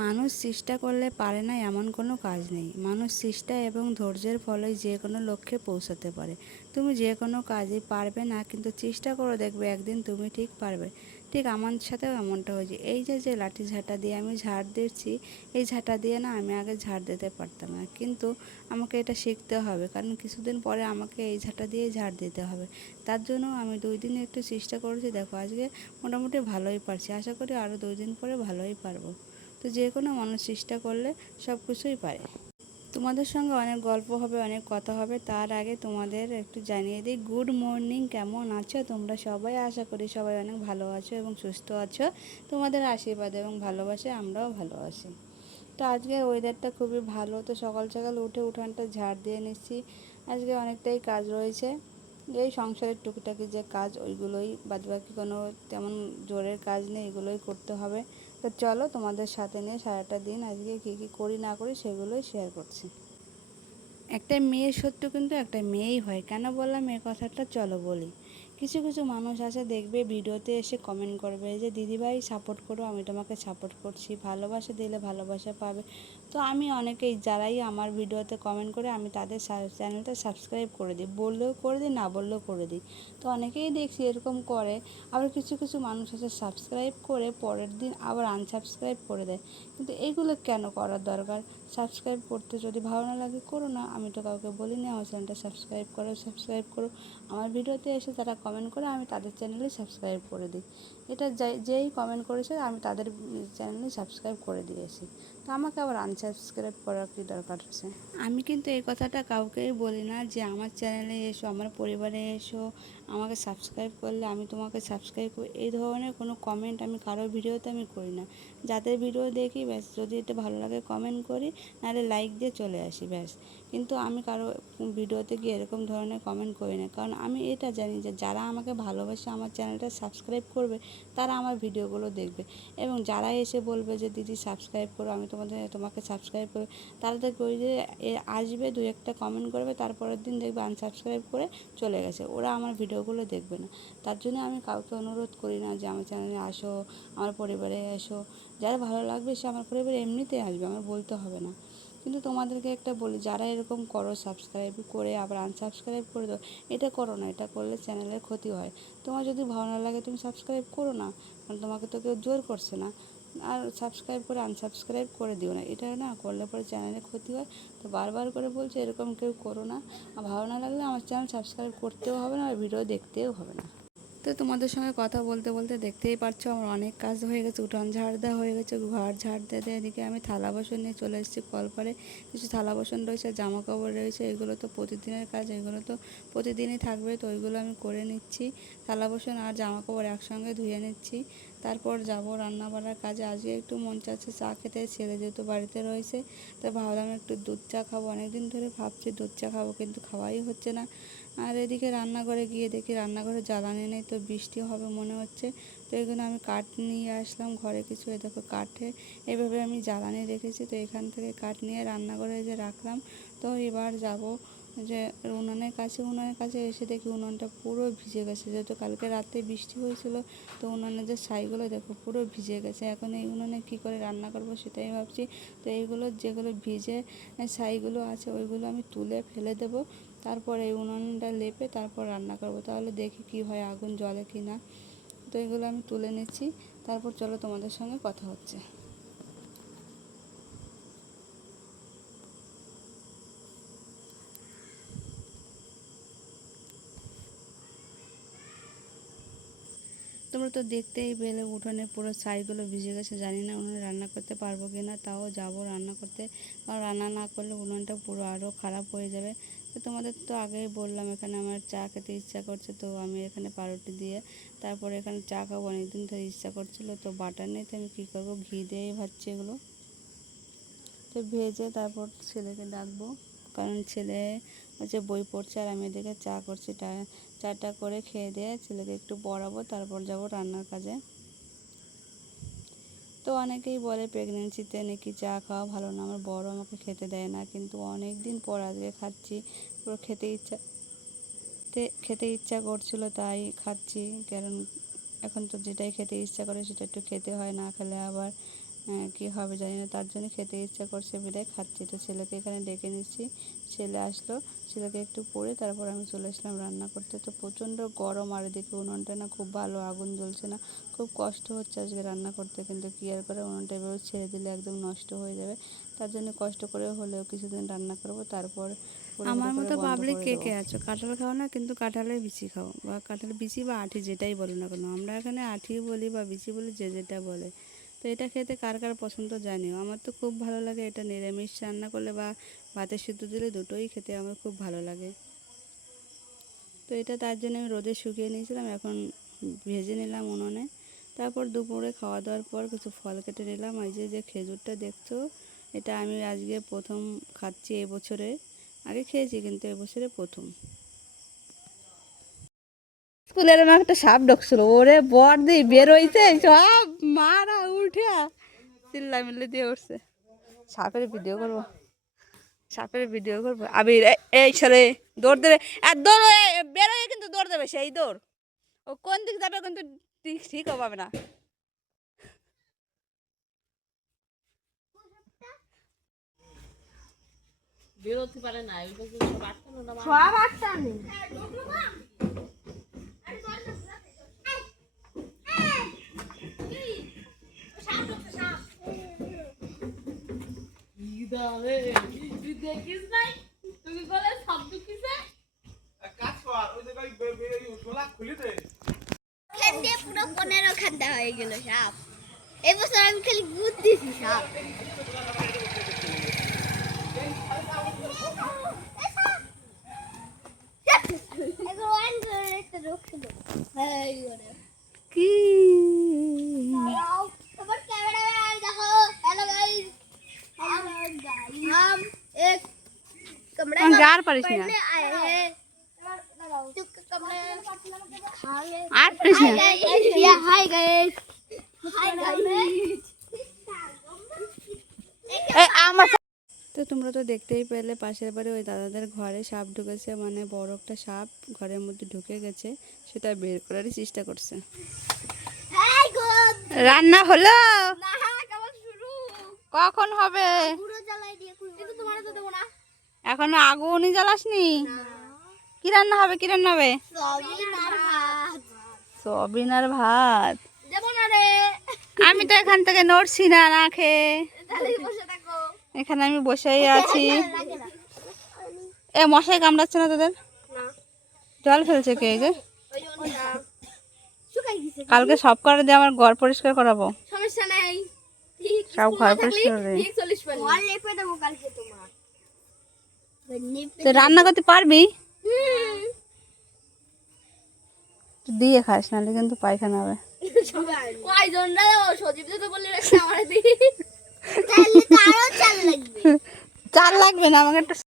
মানুষ চেষ্টা করলে পারে না এমন কোনো কাজ নেই। মানুষ চেষ্টা এবং ধৈর্যের ফলে যে কোনো লক্ষ্যে পৌঁছাতে পারে। তুমি যে কোনো কাজই পারবে না, কিন্তু চেষ্টা করে দেখবে একদিন তুমি ঠিক পারবে। ঠিক আমার সাথেও এমনটা হয়েছে। এই যে লাঠি ঝাঁটা দিয়ে আমি ঝাড় দিচ্ছি, এই ঝাঁটা দিয়ে না আমি আগে ঝাড় দিতে পারতাম না, কিন্তু আমাকে এটা শিখতে হবে, কারণ কিছুদিন পরে আমাকে এই ঝাঁটা দিয়েই ঝাড় দিতে হবে। তার জন্য আমি 2 দিন একটু চেষ্টা করেছি, দেখো আজকে মোটামুটি ভালোই পারছি। আশা করি আরও 2 দিন পরে ভালোই পারবো। তো যে কোনো মানুষ চেষ্টা করলে সব কিছুই পারে। তোমাদের সঙ্গে অনেক গল্প হবে, অনেক কথা হবে, তার আগে তোমাদের একটু জানিয়ে দিই, গুড মর্নিং। কেমন আছো তোমরা সবাই? আশা করি সবাই অনেক ভালো আছো এবং সুস্থ আছো। তোমাদের আশীর্বাদ এবং ভালোবাসায় আমরাও ভালো আছি। তো আজকের ওয়েদারটা খুবই ভালো। তো সকাল সকাল উঠে উঠানটা ঝাড় দিয়ে নিচ্ছি। আজকে অনেকটাই কাজ রয়েছে, এই সংসারের টুকিটাকি যে কাজ, ওইগুলোই, বাদবাকি কোনো তেমন জোরের কাজ নেই, এগুলোই করতে হবে। তো চলো তোমাদের সাথে নিয়ে সারাটা দিন আজকে কী কী করি না করি সেগুলোই শেয়ার করছি। একটা মেয়ের শত্রু কিন্তু একটা মেয়েই হয়। কেন বললাম এই কথাটা, চলো বলি। কিছু কিছু মানুষ আছে, দেখবে ভিডিওতে এসে কমেন্ট করবে যে দিদিভাই সাপোর্ট করো, আমি তোমাকে সাপোর্ট করছি, ভালোবাসা দিলে ভালোবাসা পাবে। তো আমি অনেকেই যারাই আমার ভিডিওতে কমেন্ট করে, আমি তাদের চ্যানেলটা সাবস্ক্রাইব করে দিই, বললেও করে দিই, না বললেও করে দিই। তো অনেকেই দেখছি এরকম করে। আবার কিছু কিছু মানুষ আছে সাবস্ক্রাইব করে পরের দিন আবার আনসাবস্ক্রাইব করে দেয়। কিন্তু এইগুলো কেন করার দরকার? সাবস্ক্রাইব করতে যদি ভালো না লাগে করো না, আমি তো কাউকে বলিনি আমার চ্যানেলটা সাবস্ক্রাইব করো। আমার ভিডিওতে এসে তারা কমেন্ট করে, আমি তাদের চ্যানেলে সাবস্ক্রাইব করে দিই। এটা যেই কমেন্ট করেছে আমি তাদের চ্যানেলে সাবস্ক্রাইব করে দিয়েছি। তো আমাকে আবার আনসাবস্ক্রাইব করার কী দরকার আছে? আমি কিন্তু এই কথাটা কাউকেই বলি না যে আমার চ্যানেলে এসো, আমার পরিবারে এসো, আমাকে সাবস্ক্রাইব করলে আমি তোমাকে সাবস্ক্রাইব করি, এই ধরনের কোনো কমেন্ট আমি কারোর ভিডিওতে আমি করি না। যাদের ভিডিও দেখি ব্যাস, যদি এটা ভালো লাগে কমেন্ট করি, নাহলে লাইক দিয়ে চলে আসি, ব্যাস। কিন্তু আমি কারো ভিডিওতে গিয়ে এরকম ধরনের কমেন্ট করি না, কারণ আমি এটা জানি যে যারা আমাকে ভালোবাসে, আমার চ্যানেলটা সাবস্ক্রাইব করবে, তারা আমার ভিডিওগুলো দেখবে। এবং যারা এসে বলবে যে দিদি সাবস্ক্রাইব করো, আমি তোমাকে সাবস্ক্রাইব করবে, তারা দেখবে ওই যে আসবে, 2-1টা কমেন্ট করবে, তারপরের দিন দেখবে আনসাবস্ক্রাইব করে চলে গেছে, ওরা আমার ভিডিওগুলো দেখবে না। তার জন্য আমি কাউকে অনুরোধ করি না যে আমার চ্যানেলে আসো, আমার পরিবারে এসো। যারা ভালো লাগবে সে আমার পরিবারে এমনিতেই আসবে, আমার বলতে হবে না। কিন্তু তোমাদেরকে একটা বলি, যারা এরকম করো সাবস্ক্রাইব করে আবার আনসাবস্ক্রাইব করে দাও, এটা করো না। এটা করলে চ্যানেলের ক্ষতি হয়। তোমার যদি ভালো না লাগে তুমি সাবস্ক্রাইব করো না, কারণ তোমাকে তো কেউ জোর করছে না। আর সাবস্ক্রাইব করে আনসাবস্ক্রাইব করে দিও না, এটা না করলে পরে চ্যানেলের ক্ষতি হয়। তো বারবার করে বলছি এরকম কেউ করো না। আর ভালো না লাগলে আমার চ্যানেল সাবস্ক্রাইব করতেও হবে না, আর ভিডিও দেখতেও হবে না। তো তোমাদের সঙ্গে কথা বলতে বলতে দেখতেই পাচ্ছ আমার অনেক কাজ হয়ে গেছে। উঠান ঝাড় দেওয়া হয়ে গেছে, ঘর ঝাড় দিতে এদিকে আমি থালা বাসন নিয়ে চলে এসেছি কলপারে। কিছু থালা বাসন রয়েছে, জামা কাপড় রয়েছে, এগুলো তো প্রতিদিনের কাজ, এগুলো তো প্রতিদিনই থাকবে, তো ওইগুলো আমি করে নিচ্ছি। থালা বাসন আর জামা কাপড় একসঙ্গে ধুয়ে নিচ্ছি। তারপর যাব রান্না বান্নার কাজে। আজকে একটু মন চাচ্ছে চা খেতে, ছেলে যেহেতু বাড়িতে রয়েছে, তো ভাবলাম একটু দুধ চা খাবো। অনেকদিন ধরে ভাবছি দুধ চা খাবো, কিন্তু খাওয়াই হচ্ছে না। আর এদিকে রান্নাঘরে গিয়ে দেখি রান্নাঘরে জ্বালানি নেই, তো বৃষ্টি হবে মনে হচ্ছে। তো এখানে আমি কাঠ নিয়ে আসলাম ঘরে কিছু, এই দেখো কাঠে এভাবে আমি জ্বালানি রেখেছি। তো এখান থেকে কাঠ নিয়ে রান্নাঘরে যে রাখলাম। তো এবার যাব যে উনুনের কাছে এসে দেখি উনুনটা পুরো ভিজে গেছে, যেহেতু কালকে রাতে বৃষ্টি হয়েছিল। তো উনুনের যে ছাইগুলো দেখো পুরো ভিজে গেছে। এখন এই উনুনে কী করে রান্না করব সেটাই ভাবছি। তো এইগুলো যেগুলো ভিজে ছাইগুলো আছে ওইগুলো আমি তুলে ফেলে দেবো। তারপর এই উনুনটা লেপে তারপর রান্না করব, তাহলে দেখি কি হয়, আগুন জ্বলে কি না। তো এগুলো আমি তুলে নিচ্ছি। তারপর চলো তোমাদের সঙ্গে কথা হচ্ছে। তোমরা তো দেখতেই পেলে উঠোনে পুরো ছাইগুলো ভিজে গেছে। জানি না উনুনে রান্না করতে পারবো কি না, তাও যাবো রান্না করতে, কারণ রান্না না করলে উনুনটা পুরো আরও খারাপ হয়ে যাবে। তো তোমাদের তো আগেই বললাম এখানে আমার চা খেতে ইচ্ছা করছে, তো আমি এখানে পাউরুটি দিয়ে তারপরে এখানে চা খাবো। অনেকদিন ধরে ইচ্ছা করছিলো, তো বাটার নেই, তো আমি কী করবো, ঘি দিয়েই ভাজছি এগুলো। তো ভেজে তারপর ছেলেকে ডাকবো, কারণ ছেলে হচ্ছে বই পড়ছে আর আমি এদিকে চা করছি। চাটা করে খেয়ে দিয়ে ছেলেকে একটু পড়াবো, তারপর যাব রান্নার কাজে। তো অনেকেই বলে প্রেগনেন্সিতে নাকি চা খাওয়া ভালো না, আমার বড় আমাকে খেতে দেয় না, কিন্তু অনেক দিন পর আজকে খাচ্ছি। পুরো খেতে ইচ্ছা করছিল তাই খাচ্ছি, কারণ এখন তো যেটাই খেতে ইচ্ছা করে সেটা একটু খেতে হয়, না খেলে আবার কী হবে জানি না, তার জন্য খেতে ইচ্ছা করছে বিদায় খাচ্ছি। তো ছেলেকে এখানে ডেকে নিচ্ছি, ছেলে আসলো, ছেলেকে একটু পরে তারপর আমি চলে আসলাম রান্না করতে। তো প্রচণ্ড গরম, আর এদিকে উনুনটা না খুব ভালো আগুন জ্বলছে না, খুব কষ্ট হচ্ছে আজকে রান্না করতে, কিন্তু কী আর করে, উনুনটা এভাবে ছেড়ে দিলে একদম নষ্ট হয়ে যাবে। তার জন্য কষ্ট করে হলেও কিছুদিন রান্না করব, তারপর আমার মতো পাবলিক কে কে আছো কাঁঠাল খাও না, কিন্তু কাঁঠালের বিচি খাও, বা কাঁঠালের বিচি বা আঠি যেটাই বলো না কেন, আমরা এখানে আঠি বলি বা বিচি বলি, যে যেটা বলে। তো এটা খেতে কার কার পছন্দ জানিও, আমার তো খুব ভালো লাগে। এটা নিরামিষ রান্না করলে বা ভাতের সিদ্ধ দিলে দুটোই খেতে আমার খুব ভালো লাগে। তো এটা তার জন্য আমি রোদে শুকিয়ে নিয়েছিলাম, এখন ভেজে নিলাম উনুনে। তারপর দুপুরে খাওয়া দাওয়ার পর কিছু ফল কেটে নিলাম। এই যে খেজুরটা দেখছো, এটা আমি আজকে প্রথম খাচ্ছি এবছরে, আগে খেয়েছি কিন্তু এবছরে প্রথম। স্কুলের একটা সাপ ঢুকছিল, ওরে বর্দি বেরোইছে সব মারা উঠে চিল্লা মিল্লি দিয়ে উঠছে। সাপের ভিডিও করবো, সাপের ভিডিও করবো। আবির এই ছেলে দৌড় দেবে, আর দৌড় বেরোয় কিন্তু দৌড় দেবে, সেই দৌড়, ও কোন দিক যাবে কিন্তু ঠিক হবে না। বেরোতে পারে না, সব আটকানো। দেখিস নাই তুমি বলে সব দেখিছে কাজ কর, ওই জায়গায় ঝোলা খুলে দে। খেতে পুরো 15 ঘন্টা হয়ে গেল সাপ, এই বছর আমি খালি গুদ দিছি সাপ। কি তোমার ক্যামেরাম্যান দেখো, হ্যালো গাইস, हम एक कमरे में पढ़ने आए हैं, तो कमरे हाय गाइस, हाय गाइस। তো তোমরা তো দেখতেই পেলে পাশের বাড়ি ওই দাদাদের ঘরে সাপ ঢুকেছে, মানে বড় একটা সাপ ঘরের মধ্যে ঢুকে গেছে, সেটা বের করারই চেষ্টা করছে। রান্না হলো কখন হবে? এখনো আগুনই জ্বালাসনি? কি রান্না হবে, কি রান্না হবে? সয়াবিন আর ভাত। আমি তো এখান থেকে নড়ছি না, না খেয়ে এখানে আমি বসেই আছি। এ মশাই কামড়াচ্ছে না তোদের? জল ফেলছে কে? এই যে কালকে সব করে দিয়ে আমার ঘর পরিষ্কার করাবো, সব ঘর পরিষ্কার করে। রান্না করতে পারবি? দিয়ে খাস, নাহলে কিন্তু পায়খানা হবে। চাল লাগবে না আমাকে একটা